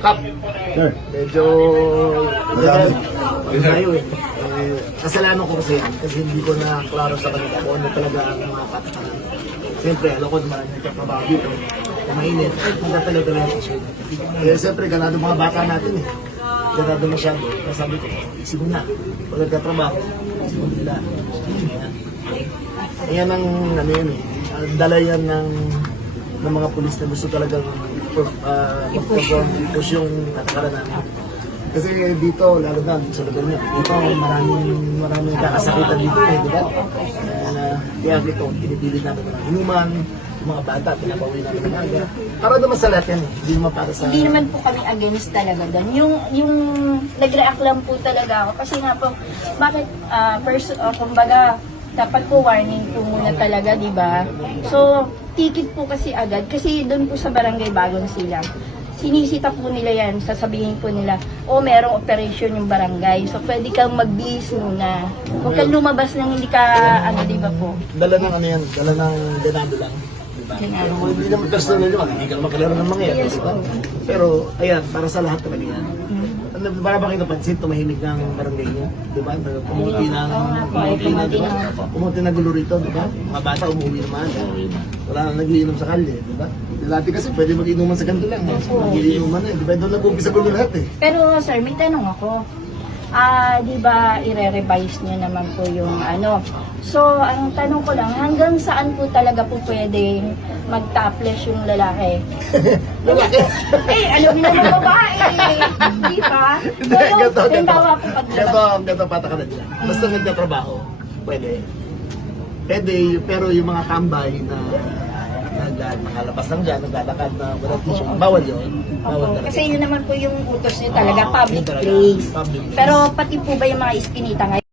Kap, Sir. medyo tayo eh. Kasalanan ko kasi yan kasi hindi ko na klaro sa kanila kung ano talaga ang mga patakaran. Siyempre, alam ko marami nagkatrabaho dito. Kumainit, magtatalaw talaga yung issue. Kaya siyempre, ganado mga bata natin eh. Ganado masyado. Kaya sabi ko, isip na. Pag nagkatrabaho, isip nila. Ayan ang ano yan eh. Dala yan ng mga pulis na gusto talagang i-push yung patakaran namin. Kasi dito, lalo na sa lugar niya, dito maraming kakasakitan dito eh, di ba? Kaya dito, pinipilit natin ng inuman, yung mga bata, pinapawi natin ng aga. Para naman sa lahat yan eh, hindi naman para sa... Hindi naman po kami against talaga doon. Yung nag-react lang po talaga ako. Kasi nga po, bakit, kumbaga, dapat po warning po muna talaga, di ba? So, ticket po kasi agad. Kasi doon po sa barangay Bagong Silang, sinisita po nila yan, sasabihin po nila, merong operation yung barangay. So, pwede kang mag-bihis muna. Huwag kang lumabas nang hindi ka, di ba po? Dala ng ano yan, dala ng denado lang. Diba? Denado. Pero hindi naman personal yun, hindi ka naman kalaro ng mga yan. Yes, diba? po. Pero, ayan, para sa lahat talaga yan. Baka ba kayo napansin, tumahimik ng barangay niyo, di ba? Pumunti na gulo rito, di ba? Mga bata umuwi naman. Wala nang nagliinom sa kalye, di ba? Dati kasi pwede mag-inuman sa ganito lang. Mag-inuman eh, di ba? Doon nag-umpisa gulo lahat eh. Pero sir, may tanong ako. Di ba i-revise niyo naman po yung ano? So, ang tanong ko lang, hanggang saan po talaga po pwedeng mag-topless yung lalaki? Lalaki? Alam mo naman babae. Di ba? Pero, halimbawa po pag Gato patakaran niya. Basta nagtatrabaho, pwede. Pwede, pero yung mga tambay na nakalabas lang dyan, naglalakad na wala t-shirt, bawal yun. Bawal talaga. Kasi yun naman po yung utos niyo talaga, public Yun talaga. place. Public place. Pero pati po ba yung mga iskinita ngayon?